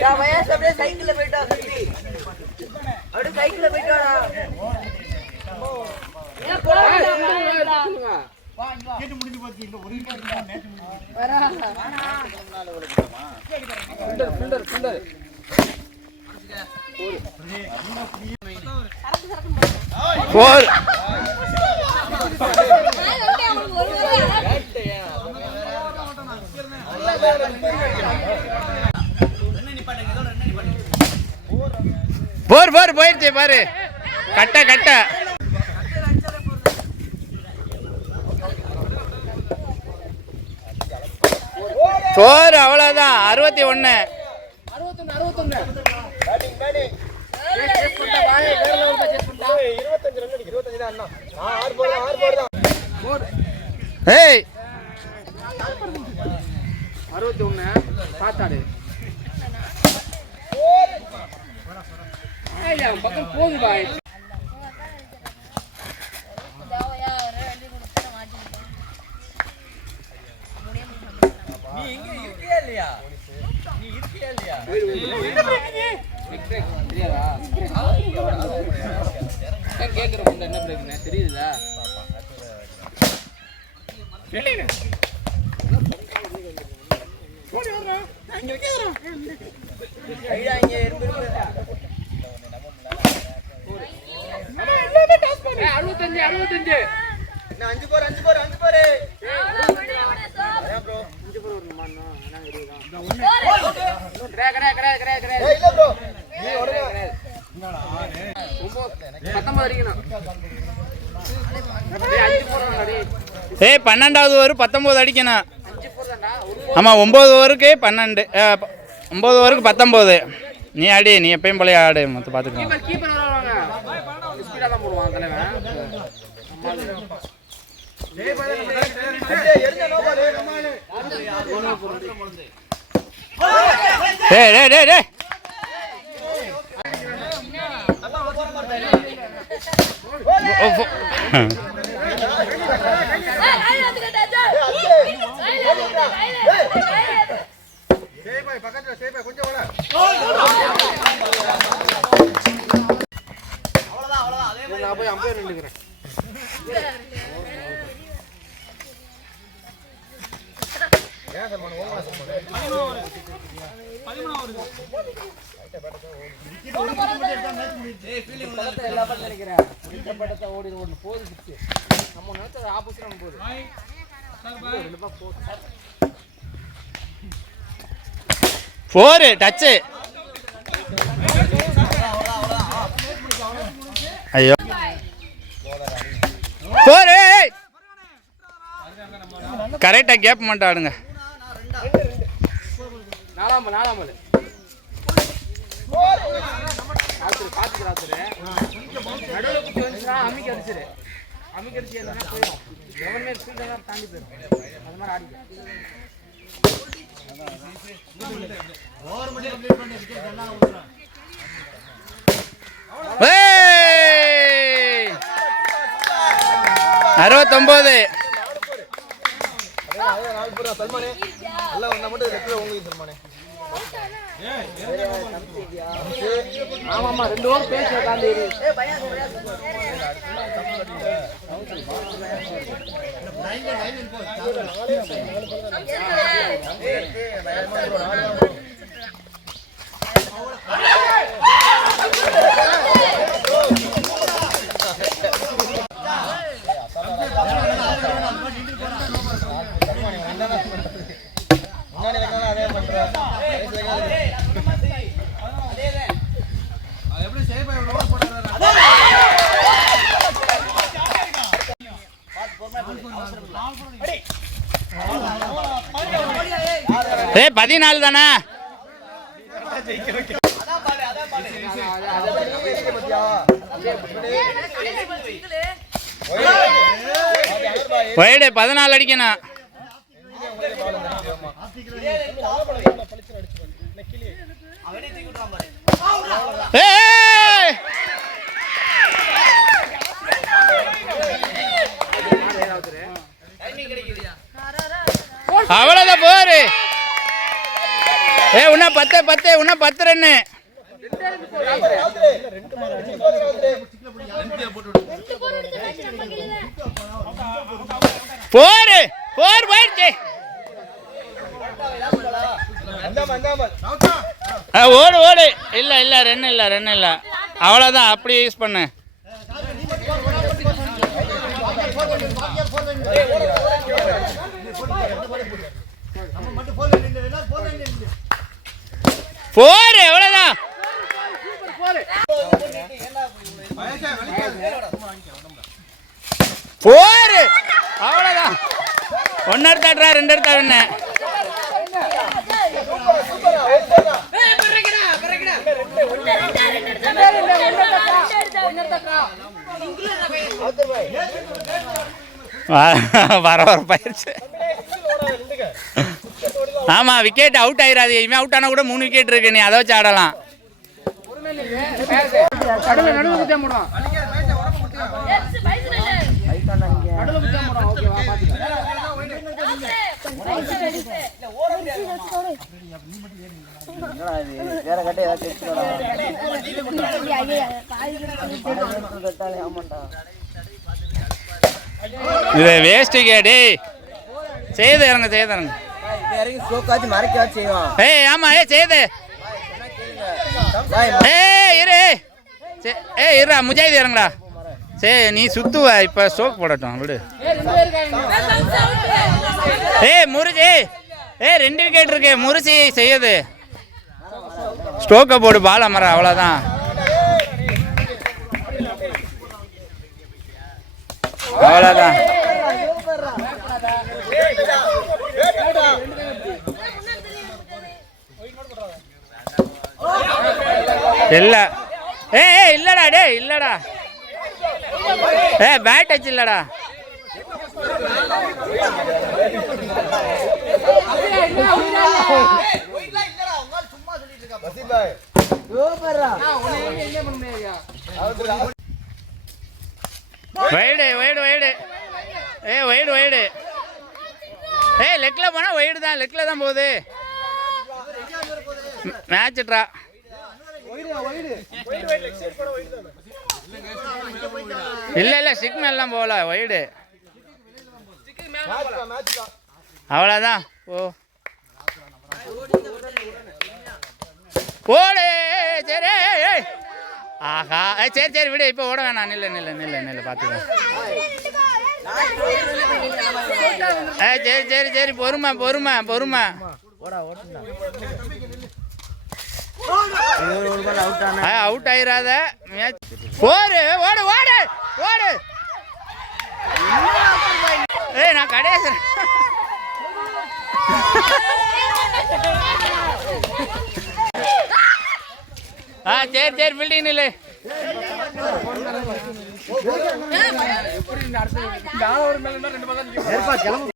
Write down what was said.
நான் வயசு அப்படியே சைக்கிள்ல போயிட்டு வா தம்பி அப்படியே சைக்கிள்ல போர் போர் போயிடுச்சு பாரு. கட்ட கட்ட. போர் அவ்வளோதான் அறுபத்தி ஒன்று ஏய். அறுபத்தி ஒன்று பார்த்தாடு பக்கம் போகுது பாய். தெரியுதுல ஏன் கேட்குற முண்டை என்ன பிரச்சனை தெரியுதா ஏய், அறுபத்தஞ்சு அறுபத்தஞ்சு. அஞ்சு போர் அஞ்சு போர் அஞ்சு இல்ல ப்ரோ அஞ்சு போடுறாங்க டேய் ஏய் பன்னெண்டாவது ஒரு பத்தொம்போது அடிக்கணும். ஒரு ஆமாம் ஒம்பது ஓவருக்கு பன்னெண்டு ஒம்பது ஓவருக்கு பத்தொம்போது நீ ஆடி நீ எப்பயும் போலயே ஆடு மொத்தம் பார்த்துக்கலாம் கீப்பர் கீப்பர் வருவாங்க. ஸ்பீடாக தான் போடுவான் தலைவன் டேய் டேய் டேய் டேய் ஓ, ஃபோ- நான் போய் அம்பையர் நின்றுக்கிறேன் ஓடி ஓடணும் போகுது நம்ம நினைச்சது ஆப்போசிட் நம்ம போகுது. போரு டச்சு ஐயோ. போரு கரெக்டாக கேப் மட்டும் ஆடுங்க நாலாம் நாலாம் பால் ராத்திரி பார்த்துக்கு ராத்திரி நடுவில் குச்சி அறுபத்தொம்போது அம்மிக்கு எல்லாம் போயிடும் மட்டும் உங்களுக்கு தாண்டி ஆமாமா ரெண்டு மாதிரி ஆடிக்க ஏய்! அறுபத்தொம்போது ஏ ஏய் பதினாலு தானே? ஒய்டு பதினாலு அடிக்கணும். ஏ போடு அவ்வளோதான் போரு ஏ இன்னும் பத்து பத்து இன்னும் பத்து ரன்னு போரு போர் போயிடுச்சு. ஆ, ஓடு ஓடு. இல்லை இல்லை ரெண்டு இல்லை ரெண்டு இல்லை. அவ்வளோதான் அப்படி யூஸ் பண்ணு. போரு எவ்வளோதான் போரு அவ்வளவுதான். ஒன்னு எடுத்தாடுறா ரெண்டு எடுத்தா என்ன? வர வர பயிற்சி. ஆமா விக்கெட் அவுட் ஆயிராது. இனிமே அவுட் ஆனா கூட மூணு விக்கெட் இருக்கு. நீ அதை வச்சு ஆடலாம். வேற கட்டை ஆமாண்டா இது வேஸ்ட் கேடி செய்து இறங்க செய்து இறங்க. ஏய் ஆமா ஏய் செய்து. ஏய் இரு சே- ஏய் இருடா முஜாஹித் இறங்குடா. சரி நீ சுத்துவ இப்போ ஸ்டோக் போடட்டும் விடு. ஏய் முருஜி ஏய். ரெண்டு விக்கெட் இருக்கு முருசி செய்யுது. ஸ்டோக்கை போடு பால் அமர அவ்வளோதான் அவ்வளோதான் இல்லை. ஏ ஏ இல்லைடா டேய் இல்லைடா. ஏ பேட் டச் இல்லடா. வைடு வைடு வைடு ஏய் வைடு வைடு ஏய் லெக்கில் போனால் வைடு தான் லெக்கில் தான் போகுது. மேட்ச்ட்ரா இல்ல இல்ல மேலாம் போகல வைடு அவ்வளோதான் ஓ. ஓடு சரி. ஆஹா ஏய், சரி சரி விடு இப்போ ஓட வேணாம். நில்ல நில்ல நில்ல நில்ல பார்த்துக்கோ ஏ சரி சரி சரி பொறுமை பொறுமை பொறுமை. அவுட் ஆயிராத. போரு ஓடு ஓடு ஓடு. ஏய் நான் கடைசி. ஆ சரி சரி பில்டிங் நில்லு இந்த ஆள் ஒரு மேல இருந்தா ரெண்டு மேல